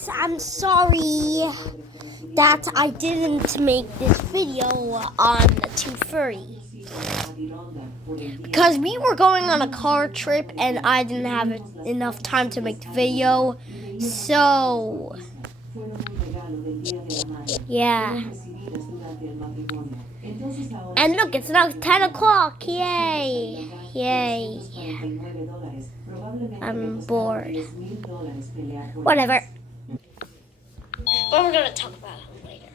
guys, I'm sorry that I didn't make this video on 2:30 because we were going on a car trip and I didn't have enough time to make the video. So, yeah. And look, it's now 10 o'clock. Yay. Yay. I'm bored. Whatever. But we're going to talk about it later.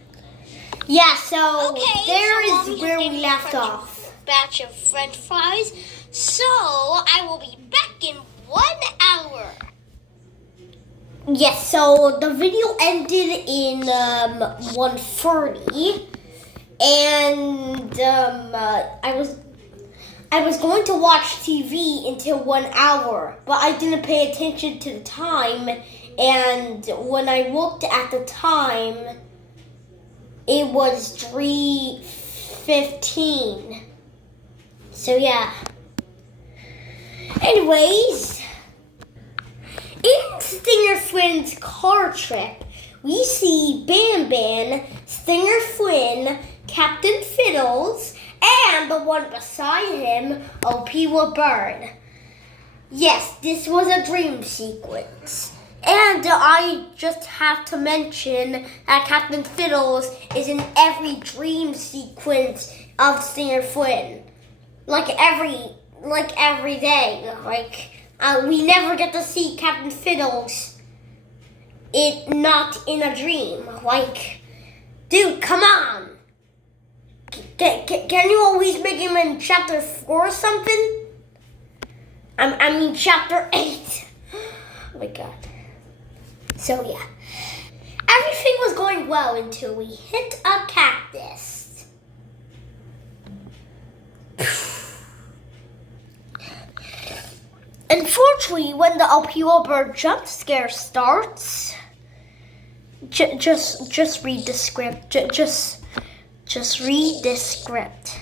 Yeah, so there is where we left off. Batch of French fries. So I will be back in 1 hour. Yes, so the video ended in 1:30, and I was going to watch TV until 1 hour, but I didn't pay attention to the time, and when I looked at the time, it was 3:15. So yeah. Anyways, in Stinger Flynn's car trip, we see Ban Ban, Stinger Flynn, Captain Fiddles, and the one beside him, OPILA Bird. Yes, this was a dream sequence. And I just have to mention that Captain Fiddles is in every dream sequence of Stinger Flynn. Like every day. We never get to see Captain Fiddles not in a dream. Dude, come on. Can you always make him in chapter 4 or something? I mean chapter 8. Oh my god. So yeah. Everything was going well until we hit a cactus. Unfortunately, when the OPILA Bird jump scare starts, just read the script. Just read this script.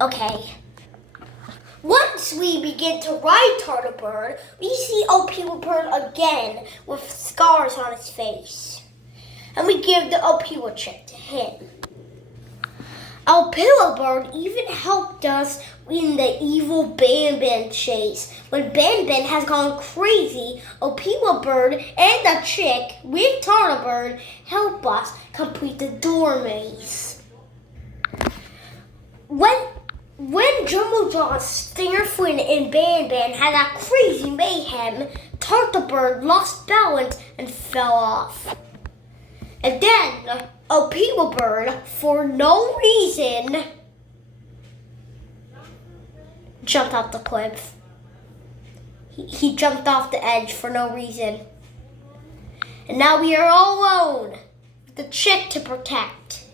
Okay. Once we begin to ride Turtle Bird, we see OPILA Bird again with scars on his face. And we give the OPILA chip to him. OPILA Bird even helped us in the evil Ban Ban chase. When Ban Ban has gone crazy, OPILA Bird and the chick with Turtle Bird help us complete the door maze. When Jumbo Jaw, Stinger Flynn, and Ban Ban had that crazy mayhem, Turtle Bird lost balance and fell off. And then OPILA Bird, for no reason, jumped off the cliff. He jumped off the edge for no reason. And now we are all alone with the chick to protect.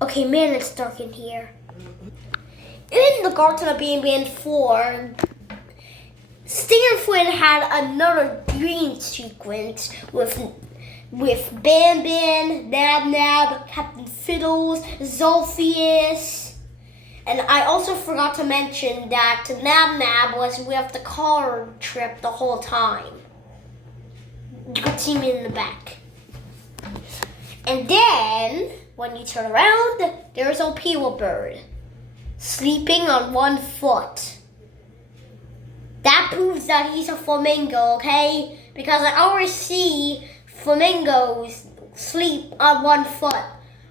Okay, man, it's dark in here. In the Garden of Ban Ban 4, Stinger Flynn had another dream sequence with Ban Ban, Nab Nab, Captain Fiddles, Zolphius. And I also forgot to mention that Nab Nab was with the car trip the whole time. You could see me in the back. And then, when you turn around, there's OPILA Bird, sleeping on one foot. That proves that he's a flamingo, okay? Because I always see flamingos sleep on one foot.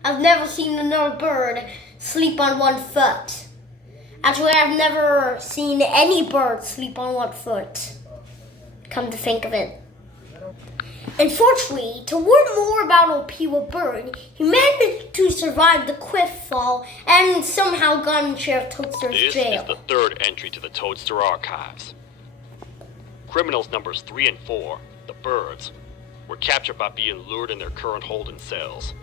I've never seen another bird sleep on one foot. Actually, I've never seen any bird sleep on one foot. Come to think of it. Unfortunately, to learn more about OPILA Bird, he managed to survive the cliff fall and somehow got in Sheriff Toadster's jail. This is the third entry to the Toadster archives. Criminals numbers 3 and 4, the birds, were captured by being lured in their current holding cells.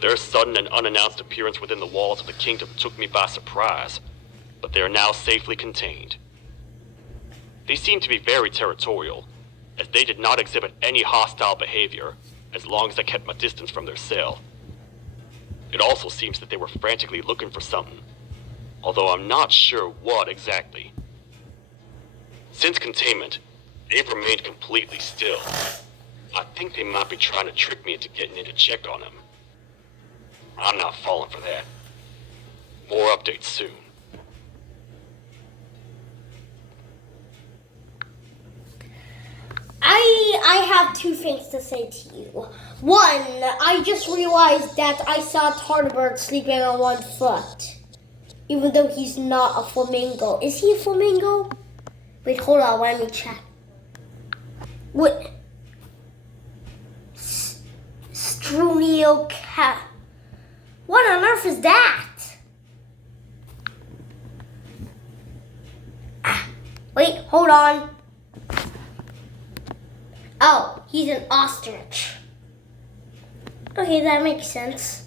Their sudden and unannounced appearance within the walls of the kingdom took me by surprise, but they are now safely contained. They seem to be very territorial, as they did not exhibit any hostile behavior as long as I kept my distance from their cell. It also seems that they were frantically looking for something, although I'm not sure what exactly. Since containment, they've remained completely still. I think they might be trying to trick me into getting in to check on them. I'm not falling for that. More updates soon. I have two things to say to you. One, I just realized that I saw a tartar bird sleeping on one foot, even though he's not a flamingo. Is he a flamingo? Wait, hold on, let me check. What? Strunio cat. What on earth is that? Wait, hold on. Oh, he's an ostrich. Okay, that makes sense.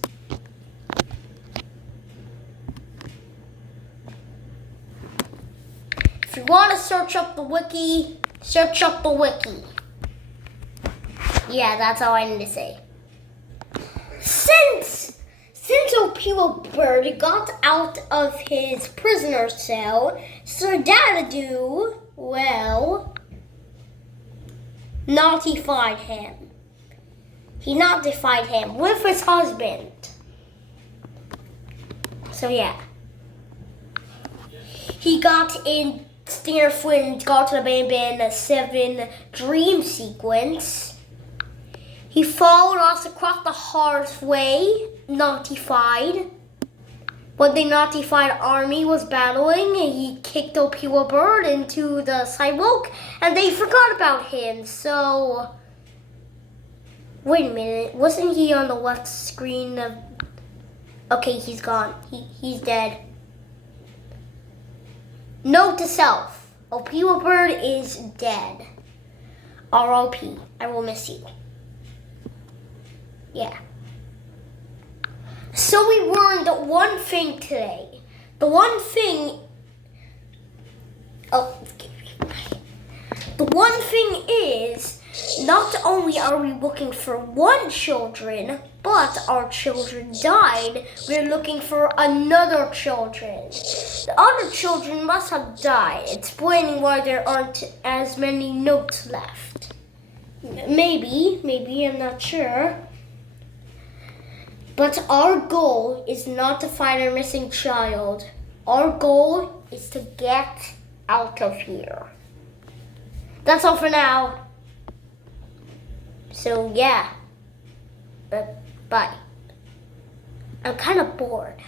If you want to search up the wiki, search up the wiki. Yeah, that's all I need to say. Since OPILA BIRD got out of his prisoner cell, Sardadadu, well, notified him. He notified him with his husband. So yeah. He got in Stinger Flynn got to the Ban 7 dream sequence. He followed us across the Hearthway, notified. When the notified army was battling, he kicked OPILA BIRD into the sidewalk, and they forgot about him, so... Wait a minute, wasn't he on the left screen of... Okay, he's gone. He's dead. Note to self, OPILA BIRD is dead. R.I.P. I will miss you. Yeah. So we learned one thing today. The one thing is, not only are we looking for one children, but our children died. We're looking for another children. The other children must have died, explaining why there aren't as many notes left. Maybe, I'm not sure. But our goal is not to find our missing child. Our goal is to get out of here. That's all for now. So yeah. Bye. I'm kind of bored.